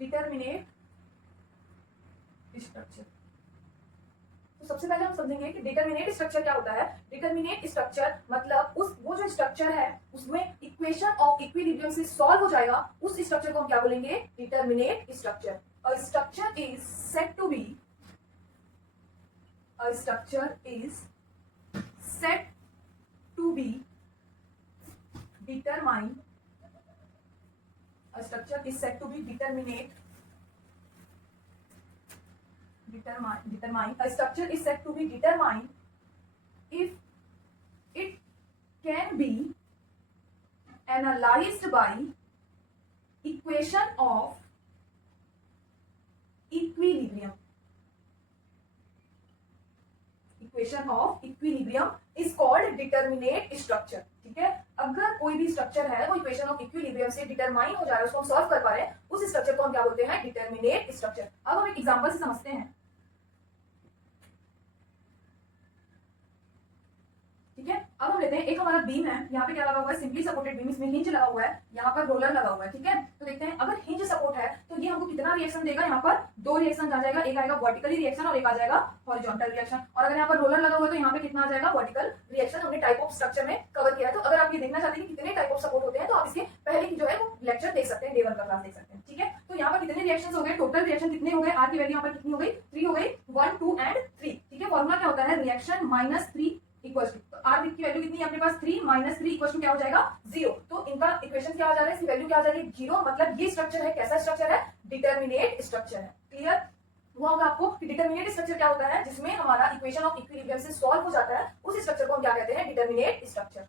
Determinate structure. तो सबसे पहले हम समझेंगे कि डिटर्मिनेट स्ट्रक्चर क्या होता है। डिटर्मिनेट स्ट्रक्चर मतलब वो जो स्ट्रक्चर है उसमें इक्वेशन ऑफ इक्विलिब्रियम से सॉल्व हो जाएगा, उस स्ट्रक्चर को हम क्या बोलेंगे, determinate structure. A structure is said to be a structure is said to be determined, a structure is said to be determined, a structure is said to be determined if it can be analyzed by equation of equilibrium, equation of equilibrium is called determinate structure. ठीक है, अगर कोई भी structure है वो equation of equilibrium से determine हो जा रहा है, उसको हम सॉल्व कर पा रहे हैं, उस स्ट्रक्चर को हम क्या बोलते हैं, डिटर्मिनेट स्ट्रक्चर। अब हम एक एग्जांपल से समझते हैं। ठीक है, अब हम लेते हैं एक हमारा बीम है, यहाँ पे क्या लगा हुआ है, सिंपली सपोर्टेड बीम, इसमें हिंज लगा हुआ है, यहाँ पर रोलर लगा हुआ है। ठीक है, तो देखते हैं अगर हिंज सपोर्ट है तो ये हमको कितना रिएक्शन देगा, यहाँ पर दो रिएक्शन आ जाएगा, एक आएगा वर्टिकली रिएक्शन और एक आ जाएगा हॉरिजॉन्टल रिएक्शन। और अगर यहाँ पर रोलर लगा हुआ है तो यहाँ पे कितना आ जाएगा, वर्टिकल रिएक्शन। हमने टाइप ऑफ स्ट्रक्चर में कवर किया है, तो अगर आप ये देखना चाहते हैं कि कितने टाइप ऑफ सपोर्ट होते हैं तो आप इसके पहले की जो है वो लेक्चर देख सकते हैं, डे 1 का क्लास देख सकते हैं। ठीक है, तो यहाँ पर कितने रिएक्शन हो गए, टोटल रिएक्शन कितने हो गए, आर की वैल्यू यहाँ पर कितनी हो गई, 3 हो गई, 1 2 एंड 3। ठीक है, फॉर्मूला क्या होता है, reaction minus 3 equal to, R की वैल्यू कितनी है अपने पास, 3 माइनस 3 इक्वल टू क्या हो जाएगा, 0। तो इनका इक्वेशन क्या आ जा रहा है, इसकी वैल्यू क्या आ जा रही है, 0। मतलब ये स्ट्रक्चर है, कैसा स्ट्रक्चर है, डिटर्मिनेट स्ट्रक्चर है। क्लियर हुआ होगा आपको कि डिटर्मिनेट स्ट्रक्चर क्या होता है, जिसमें हमारा इक्वेशन ऑफ इक्विलिब्रियम से सॉल्व हो जाता है, उस स्ट्रक्चर को हम क्या कहते हैं, डिटर्मिनेट स्ट्रक्चर।